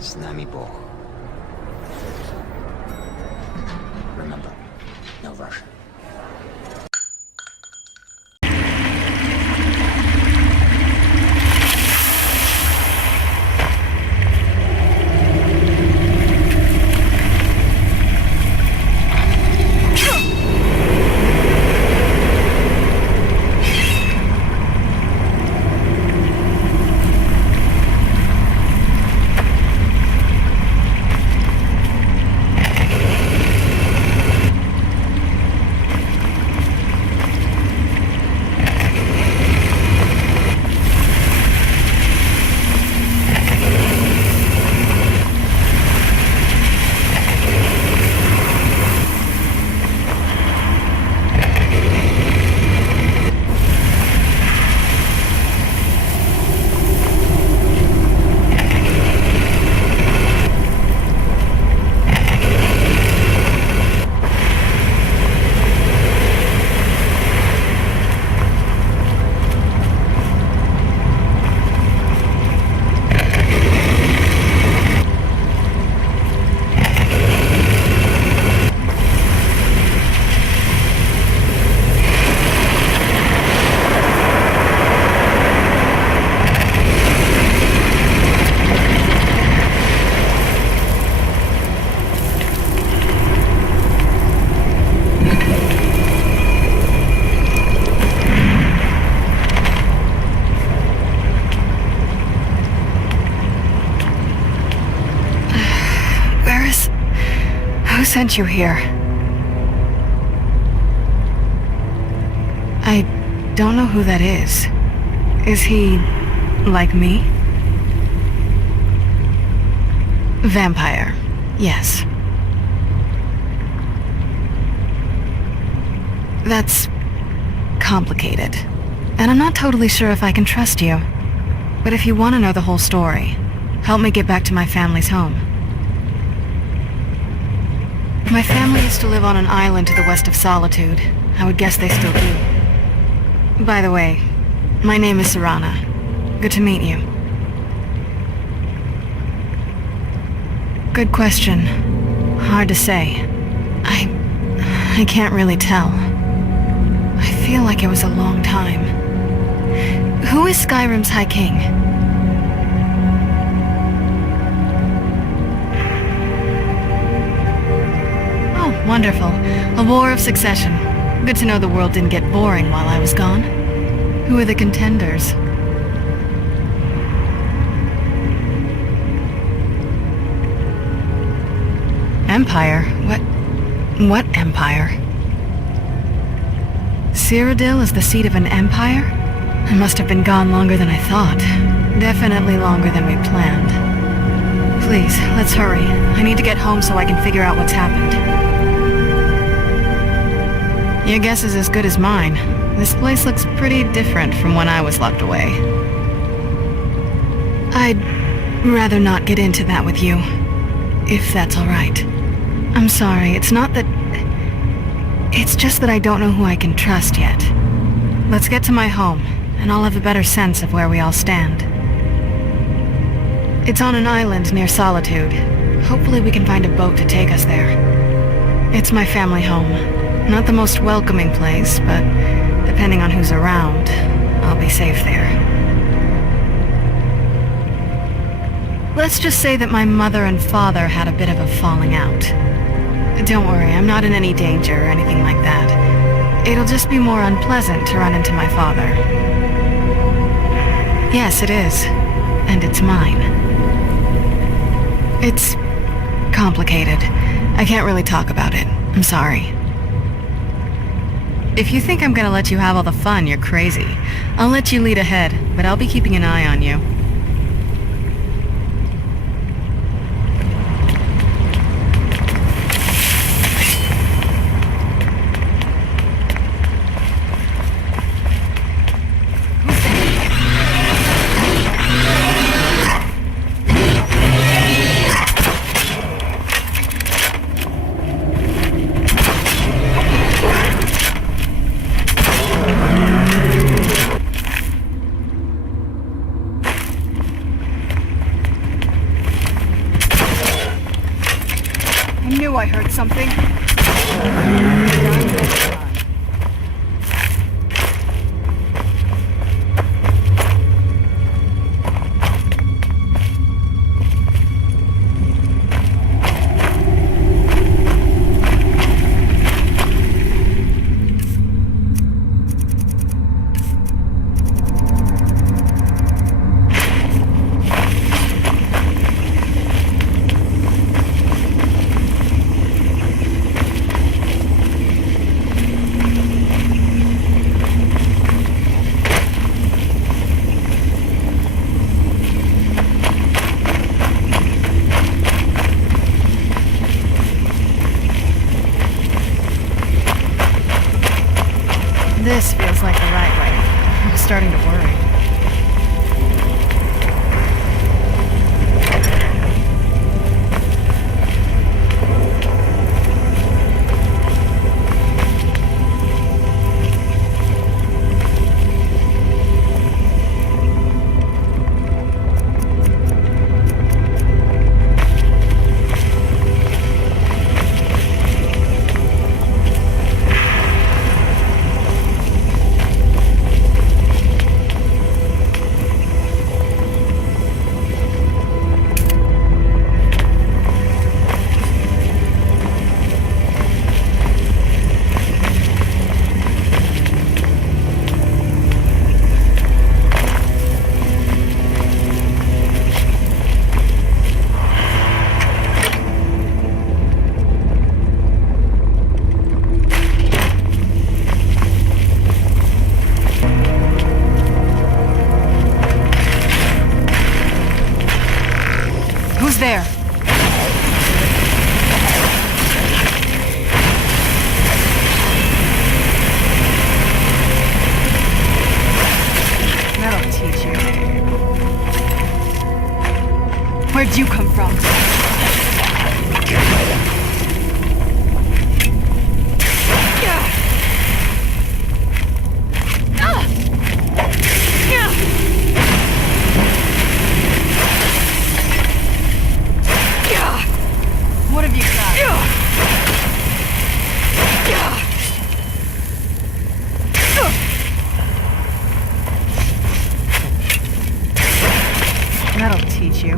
Z nami Bóg. Remember, no Russian. Who sent you here? I don't know who that is. Is he like me? Vampire, yes. That's complicated. And I'm not totally sure if I can trust you. But if you want to know the whole story, help me get back to my family's home. My family used to live on an island to the west of Solitude. I would guess they still do. By the way, my name is Serana. Good to meet you. Good question. Hard to say. I can't really tell. I feel like it was a long time. Who is Skyrim's High King? Oh, wonderful. A war of succession. Good to know the world didn't get boring while I was gone. Who are the contenders? Empire? What empire? Cyrodiil is the seat of an empire? I must have been gone longer than I thought. Definitely longer than we planned. Please, let's hurry. I need to get home so I can figure out what's happened. Your guess is as good as mine. This place looks pretty different from when I was locked away. I'd rather not get into that with you, if that's all right. I'm sorry, it's not that... It's just that I don't know who I can trust yet. Let's get to my home, and I'll have a better sense of where we all stand. It's on an island near Solitude. Hopefully we can find a boat to take us there. It's my family home. Not the most welcoming place, but depending on who's around, I'll be safe there. Let's just say that my mother and father had a bit of a falling out. Don't worry, I'm not in any danger or anything like that. It'll just be more unpleasant to run into my father. Yes, it is. And it's mine. It's complicated. I can't really talk about it. I'm sorry. If you think I'm gonna let you have all the fun, you're crazy. I'll let you lead ahead, but I'll be keeping an eye on you. I heard something. This feels like the right way. I'm starting to worry. There. That'll teach you. Where'd you come from? What have you got? That'll teach you.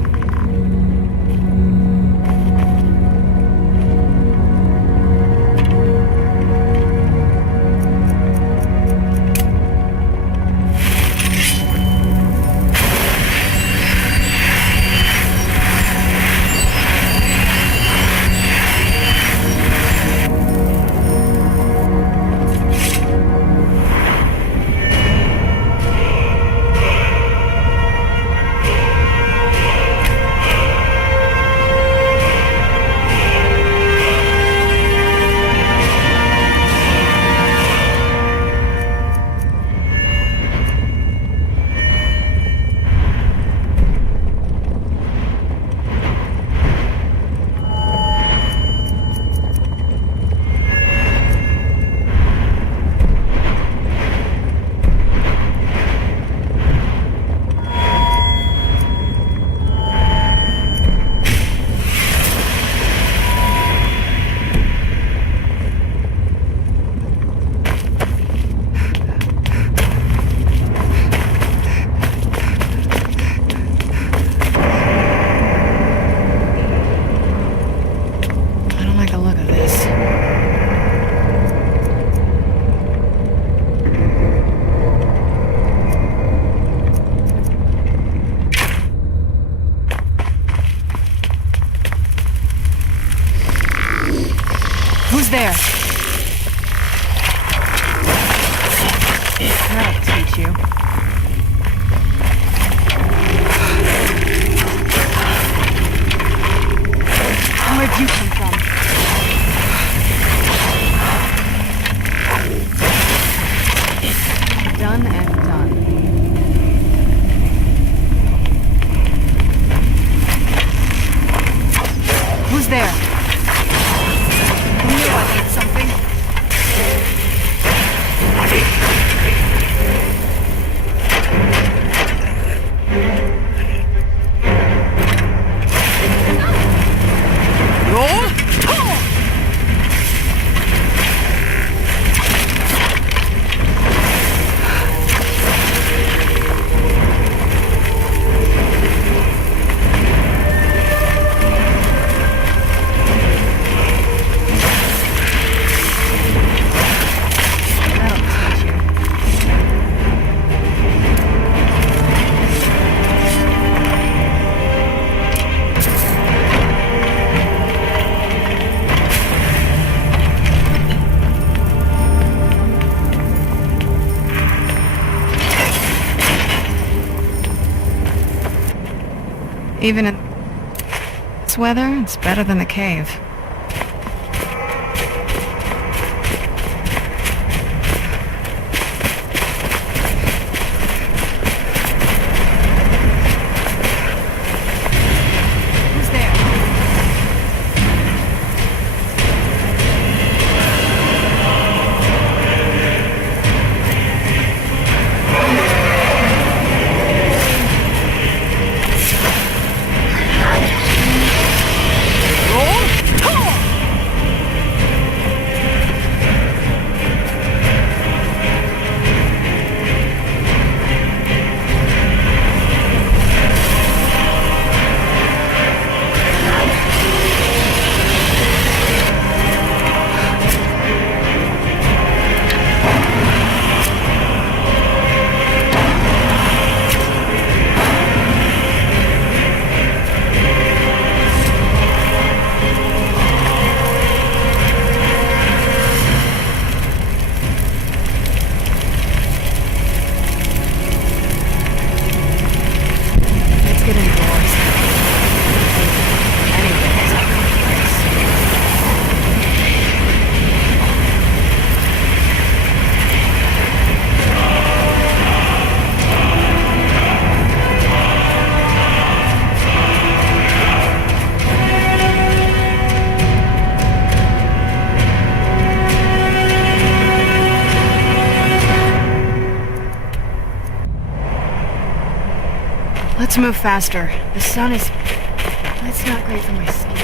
Even in this weather, it's better than the cave. Let's move faster. The sun is... It's not great for my skin.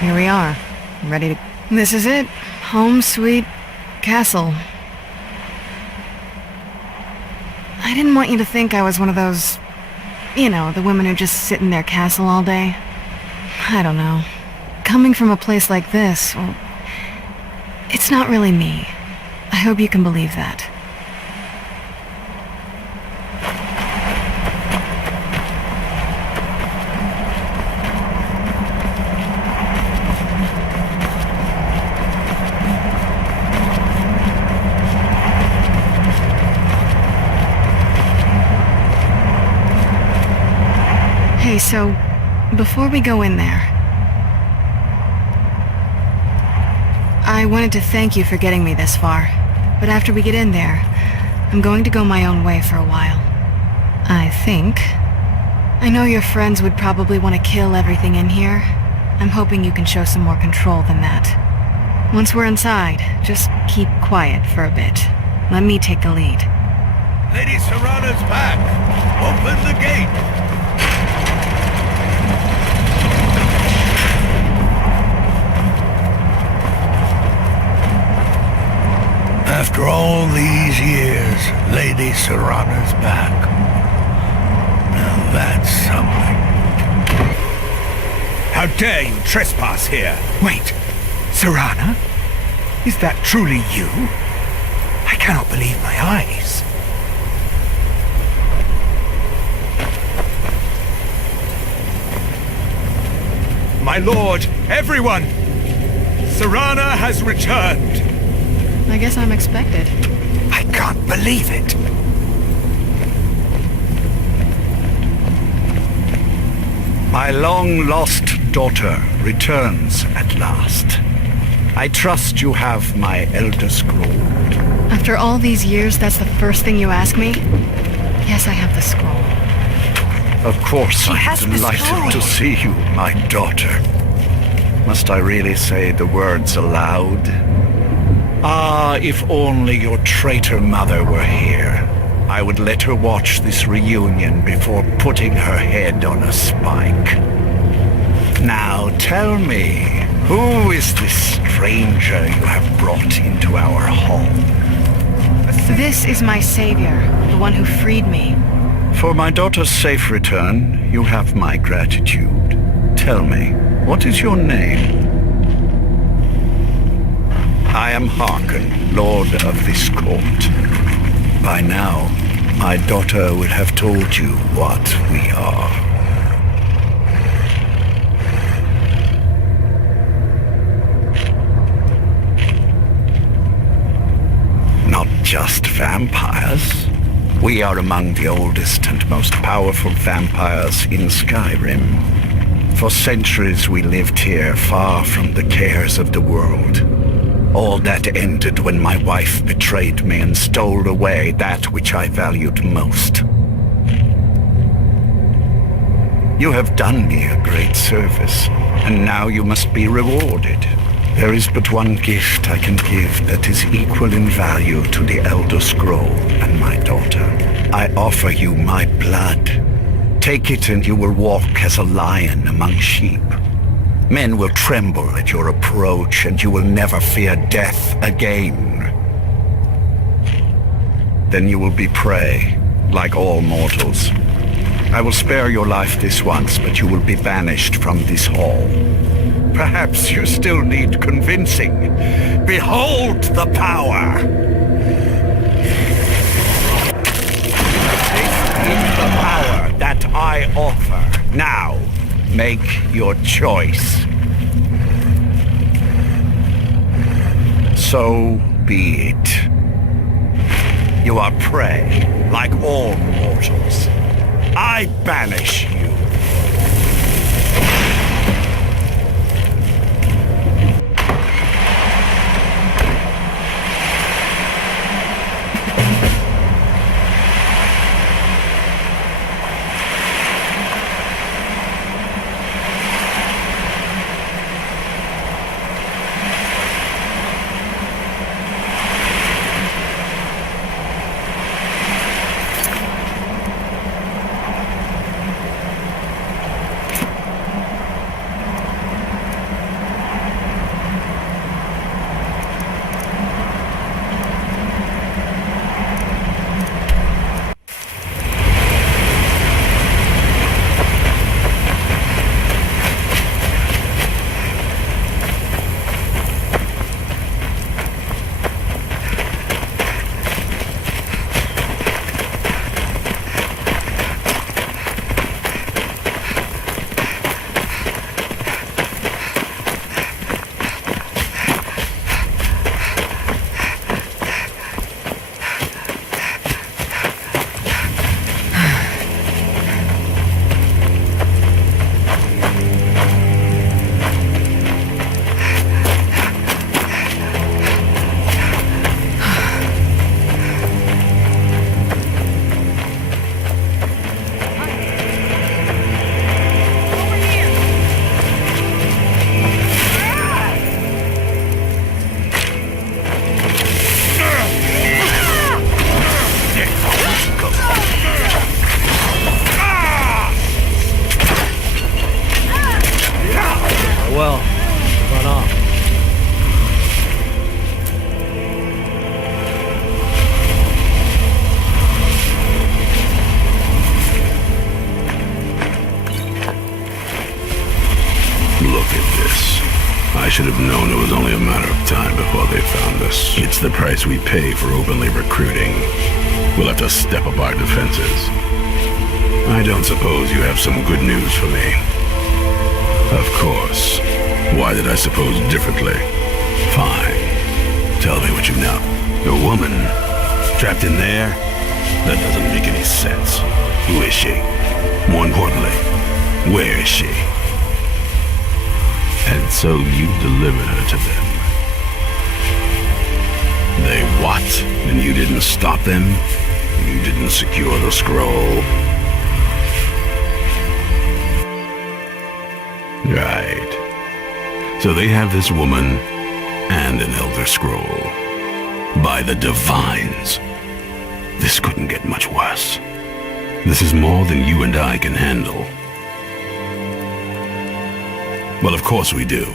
Here we are, ready to... This is it. Home sweet castle. I didn't want you to think I was one of those... You know, the women who just sit in their castle all day. I don't know. Coming from a place like this, well, it's not really me. I hope you can believe that. Hey, so, before we go in there, I wanted to thank you for getting me this far, but after we get in there, I'm going to go my own way for a while. I think. I know your friends would probably want to kill everything in here. I'm hoping you can show some more control than that. Once we're inside, just keep quiet for a bit. Let me take the lead. Lady Serrana's back! Open the gate! After all these years, Lady Serrana's back. Now that's something. How dare you trespass here? Wait, Serrana? Is that truly you? I cannot believe my eyes. My lord, everyone! Serrana has returned! I guess I'm expected. I can't believe it. My long-lost daughter returns at last. I trust you have my Elder Scroll. After all these years, that's the first thing you ask me? Yes, I have the scroll. Of course, I'm delighted to see you, my daughter. Must I really say the words aloud? Ah, if only your traitor mother were here. I would let her watch this reunion before putting her head on a spike. Now tell me, who is this stranger you have brought into our home? This is my savior, the one who freed me. For my daughter's safe return, you have my gratitude. Tell me, what is your name? I am Harkon, Lord of this court. By now, my daughter would have told you what we are. Not just vampires. We are among the oldest and most powerful vampires in Skyrim. For centuries we lived here, far from the cares of the world. All that ended when my wife betrayed me and stole away that which I valued most. You have done me a great service, and now you must be rewarded. There is but one gift I can give that is equal in value to the Elder Scroll and my daughter. I offer you my blood. Take it and you will walk as a lion among sheep. Men will tremble at your approach, and you will never fear death again. Then you will be prey, like all mortals. I will spare your life this once, but you will be banished from this hall. Perhaps you still need convincing. Behold the power! Take in the power that I offer. Now, make your choice. So be it. You are prey, like all mortals. I banish you. I should have known it was only a matter of time before they found us. It's the price we pay for openly recruiting. We'll have to step up our defenses. I don't suppose you have some good news for me. Of course. Why did I suppose differently? Fine. Tell me what you know. A woman. Trapped in there? That doesn't make any sense. Who is she? More importantly, where is she? And so you delivered her to them. They what? And you didn't stop them? You didn't secure the scroll? Right. So they have this woman and an Elder Scroll. By the Divines. This couldn't get much worse. This is more than you and I can handle. Well, of course we do.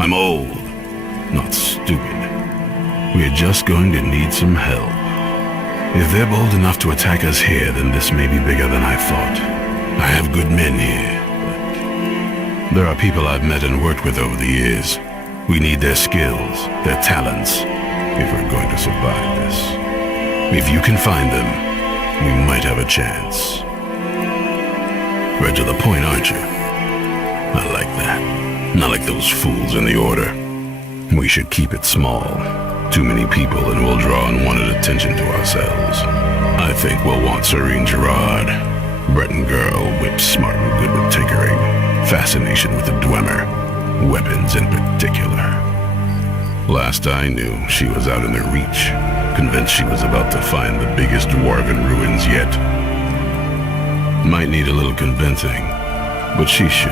I'm old, not stupid. We're just going to need some help. If they're bold enough to attack us here, then this may be bigger than I thought. I have good men here, but there are people I've met and worked with over the years. We need their skills, their talents, if we're going to survive this. If you can find them, we might have a chance. Right to the point, aren't you? I like that. Not like those fools in the Order. We should keep it small. Too many people and we'll draw unwanted attention to ourselves. I think we'll want Serene Gerard. Breton girl, whip smart and good with tinkering. Fascination with the Dwemer. Weapons in particular. Last I knew, she was out in the Reach, convinced she was about to find the biggest dwarven ruins yet. Might need a little convincing, but she should.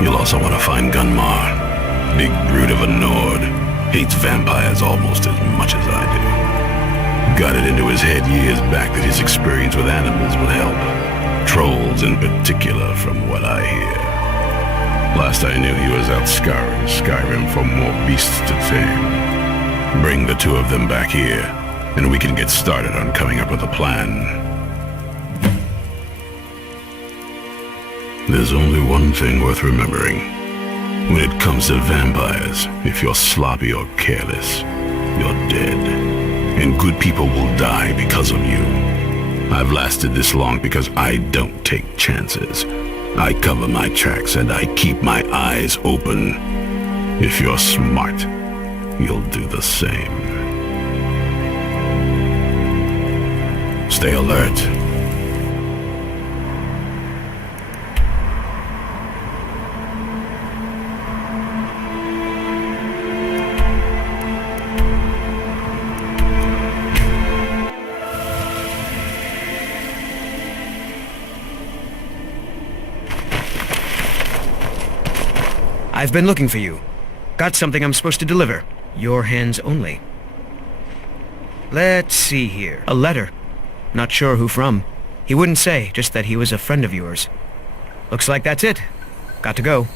You'll also want to find Gunmar. Big brute of a Nord. Hates vampires almost as much as I do. Got it into his head years back that his experience with animals would help. Trolls in particular, from what I hear. Last I knew, he was out scouring Skyrim for more beasts to tame. Bring the two of them back here, and we can get started on coming up with a plan. There's only one thing worth remembering. When it comes to vampires, if you're sloppy or careless, you're dead. And good people will die because of you. I've lasted this long because I don't take chances. I cover my tracks and I keep my eyes open. If you're smart, you'll do the same. Stay alert. I've been looking for you. Got something I'm supposed to deliver. Your hands only. Let's see here. A letter. Not sure who from. He wouldn't say, just that he was a friend of yours. Looks like that's it. Got to go.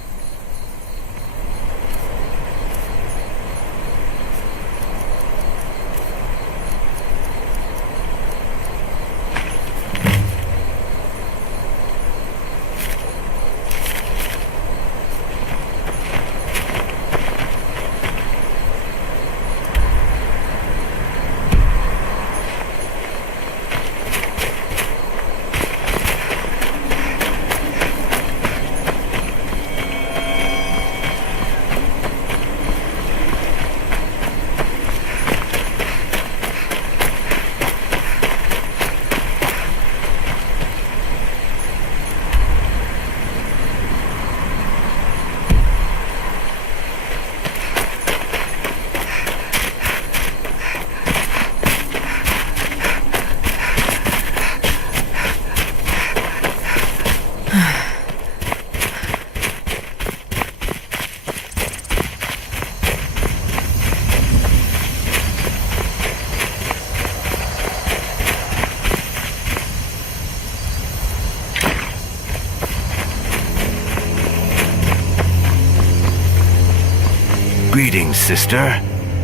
Greetings, sister.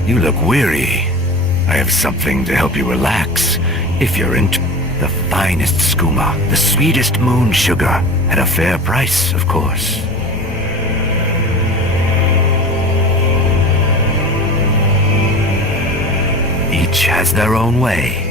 You look weary. I have something to help you relax. If you're into the finest skooma, the sweetest moon sugar, at a fair price, of course. Each has their own way.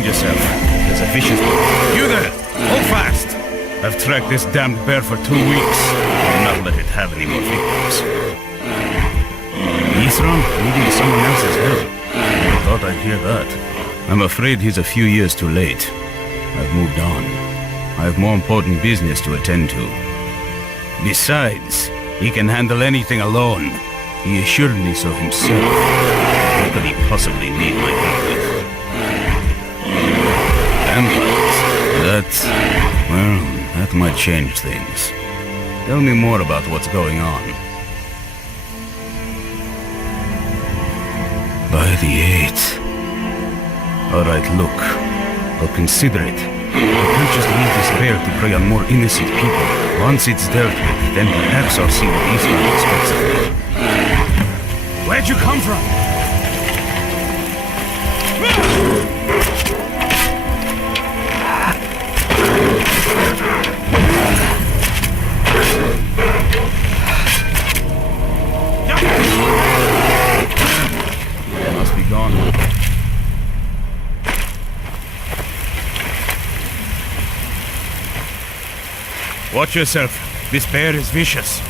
Mind yourself. There's a vicious... You there! Hold fast! I've tracked this damned bear for 2 weeks. I'll not let it have any more victims. Isran needing someone else's help. I thought I'd hear that. I'm afraid he's a few years too late. I've moved on. I have more important business to attend to. Besides, he can handle anything alone. He assured me so himself. What could he possibly need my help with? Vampires? That might change things. Tell me more about what's going on. By the 8th. Alright, look. I'll consider it. I can't just leave this bear to prey on more innocent people. Once it's dealt with, then perhaps I'll see what Eastland expects of me. Where'd you come from? They must be gone. Watch yourself. This bear is vicious.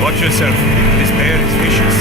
Watch yourself. This bear is vicious.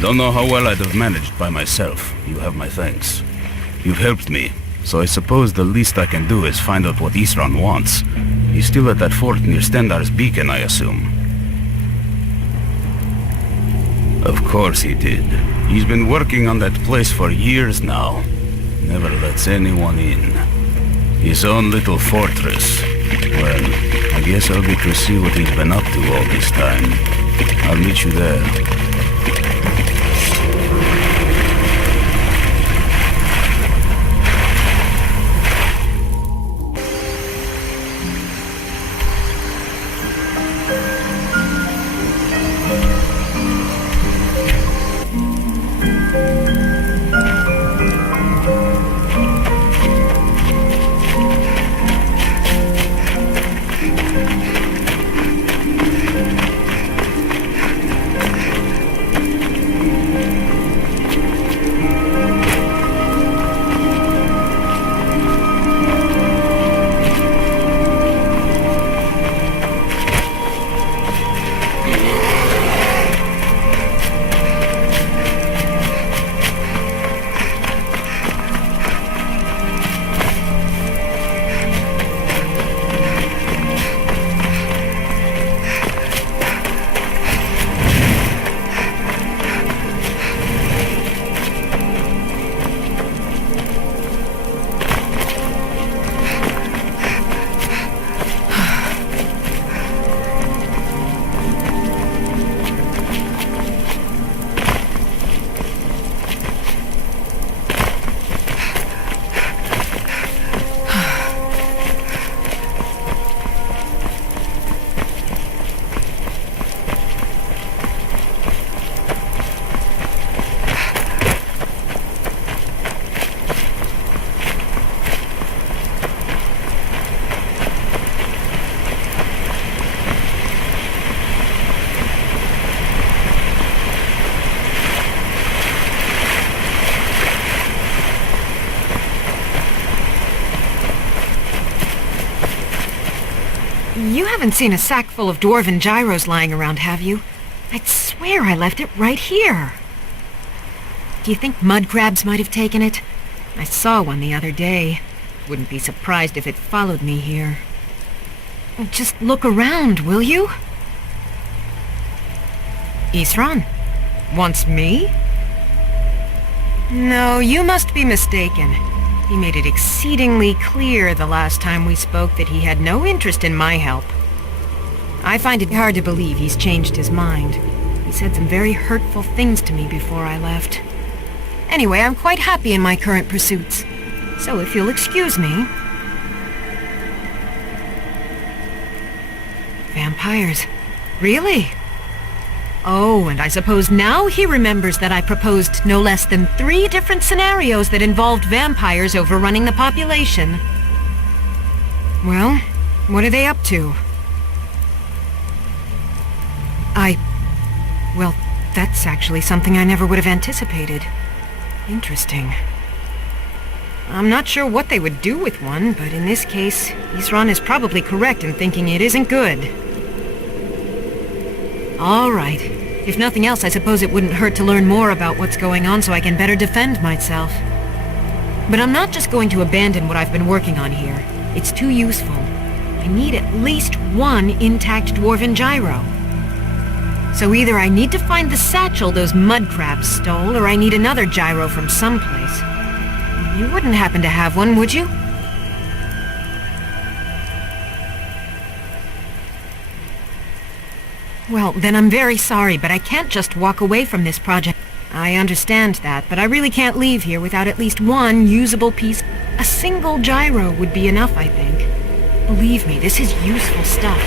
Don't know how well I'd have managed by myself. You have my thanks. You've helped me, so I suppose the least I can do is find out what Isran wants. He's still at that fort near Stendar's beacon, I assume. Of course he did. He's been working on that place for years now. Never lets anyone in. His own little fortress. Well, I guess I'll get to see what he's been up to all this time. I'll meet you there. You haven't seen a sack full of dwarven gyros lying around, have you? I'd swear I left it right here. Do you think mud crabs might have taken it? I saw one the other day. Wouldn't be surprised if it followed me here. Just look around, will you? Isran? Wants me? No, you must be mistaken. He made it exceedingly clear the last time we spoke that he had no interest in my help. I find it hard to believe he's changed his mind. He said some very hurtful things to me before I left. Anyway, I'm quite happy in my current pursuits. So if you'll excuse me... Vampires. Really? Oh, and I suppose now he remembers that I proposed no less than 3 different scenarios that involved vampires overrunning the population. Well, what are they up to? Well, that's actually something I never would have anticipated. Interesting. I'm not sure what they would do with one, but in this case, Isran is probably correct in thinking it isn't good. All right. If nothing else, I suppose it wouldn't hurt to learn more about what's going on so I can better defend myself. But I'm not just going to abandon what I've been working on here. It's too useful. I need at least 1 intact dwarven gyro. So either I need to find the satchel those mud crabs stole, or I need another gyro from someplace. You wouldn't happen to have one, would you? Well, then I'm very sorry, but I can't just walk away from this project. I understand that, but I really can't leave here without at least 1 usable piece. A single gyro would be enough, I think. Believe me, this is useful stuff.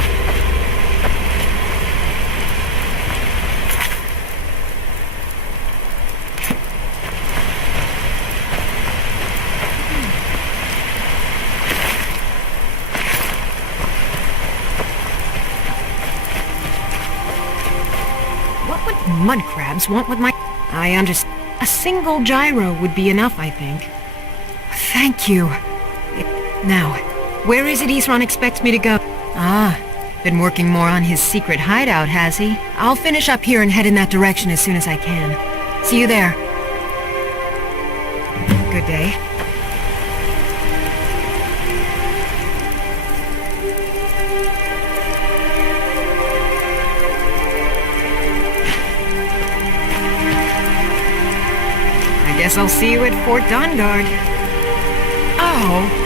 Mud crabs want with my... I understand. A single gyro would be enough, I think. Thank you. Now, where is it Isran expects me to go? Ah, been working more on his secret hideout, has he? I'll finish up here and head in that direction as soon as I can. See you there. Good day. Guess I'll see you at Fort Dawnguard. Oh.